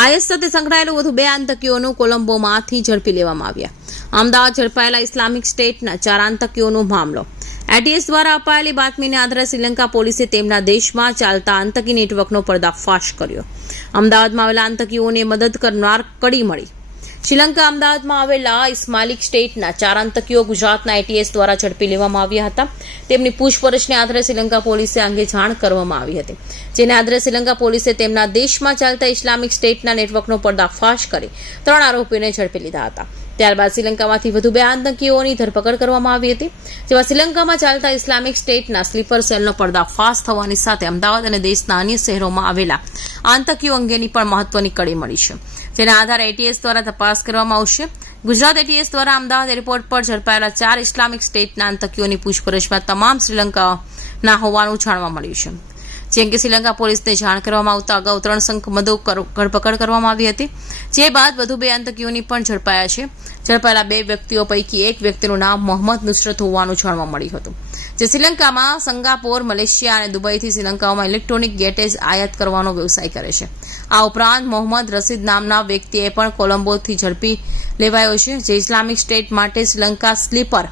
IAS સાથે સંકળાયેલું વધુ બે આતંકીઓનું કોલંબોમાંથી ઝડપી લેવામાં આવ્યા. અમદાવાદ ઝડપાયેલા ઇસ્લામિક સ્ટેટના ચાર આતંકીઓનો મામલો. એટીએસ દ્વારા અપાયેલી બાતમીને આધારે શ્રીલંકા પોલીસે તેમના દેશમાં ચાલતા આતંકી નેટવર્કનો પર્દાફાશ કર્યો. અમદાવાદમાં આવેલા આતંકીઓને મદદ કરનાર કડી મળી. શ્રીલંકા અમદાવાદમાં આવેલા ઇસ્માલિક સ્ટેટના ચાર આતંકીઓ ગુજરાતના એટીએસ દ્વારા ઝડપી લેવામાં આવ્યા હતા. તેમની પૂછપરછને આધારે શ્રીલંકા પોલીસે અંગે જાણ કરવામાં આવી હતી. જેને આધારે શ્રીલંકા પોલીસે તેમના દેશમાં ચાલતા ઇસ્લામિક સ્ટેટના નેટવર્કનો પર્દાફાશ કરી ત્રણ આરોપીઓને ઝડપી લીધા હતા. ત્યારબાદ શ્રીલંકામાંથી વધુ બે આતંકીઓની ધરપકડ કરવામાં આવી હતી, જેમાં શ્રીલંકામાં ચાલતા ઇસ્લામિક સ્ટેટના સ્લીપર સેલનો પર્દાફાશ થવાની સાથે અમદાવાદ અને દેશના અન્ય શહેરોમાં આવેલા આતંકીઓ અંગેની પણ મહત્વની કડી મળી છે. જેના આધારે એટીએસ દ્વારા તપાસ કરવામાં આવશે. ગુજરાત એટીએસ દ્વારા અમદાવાદ એરપોર્ટ પર ઝડપાયેલા ચાર ઇસ્લામિક સ્ટેટના આતંકીઓની પૂછપરછમાં તમામ શ્રીલંકાના હોવાનું જાણવા મળ્યું છે. જે અંગે શ્રીલંકા પોલીસને જાણ કરવામાં આવતા અગાઉ ત્રણ સંકમદો ધરપકડ કરવામાં આવી હતી. જે બાદ વધુ બે આતંકીઓની પણ ઝડપાયા છે. ઝડપાયેલા બે વ્યક્તિઓ પૈકી એક વ્યક્તિનું નામ મોહમ્મદ નુસરત હોવાનું જાણવા મળ્યું હતું. જે શ્રીલંકામાં સંગાપોર, મલેશિયા અને દુબઈથી શ્રીલંકામાં ઇલેક્ટ્રોનિક ગેટેજ આયાત કરવાનો વ્યવસાય કરે છે. આ ઉપરાંત મોહમ્મદ રસીદ નામના વ્યક્તિએ પણ કોલંબોથી ઝડપી લેવાયો છે. જે ઇસ્લામિક સ્ટેટ માટે શ્રીલંકા સ્લીપર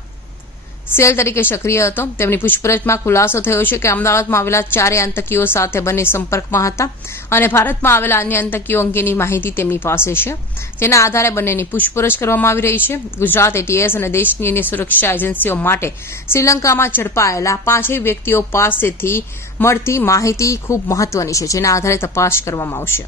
સેલ તરીકે સક્રિય હતો. તેમની પૂછપરછમાં ખુલાસો થયો છે કે અમદાવાદમાં આવેલા ચારેય આતંકીઓ સાથે બંને સંપર્કમાં હતા અને ભારતમાં આવેલા અન્ય આતંકીઓ અંગેની માહિતી તેમની પાસે છે. તેના આધારે બંનેની પૂછપરછ કરવામાં આવી રહી છે. ગુજરાત એટીએસ અને દેશની અન્ય સુરક્ષા એજન્સીઓ માટે શ્રીલંકામાં ઝડપાયેલા પાંચેય વ્યક્તિઓ પાસેથી મળતી માહિતી ખૂબ મહત્વની છે, જેના આધારે તપાસ કરવામાં આવશે.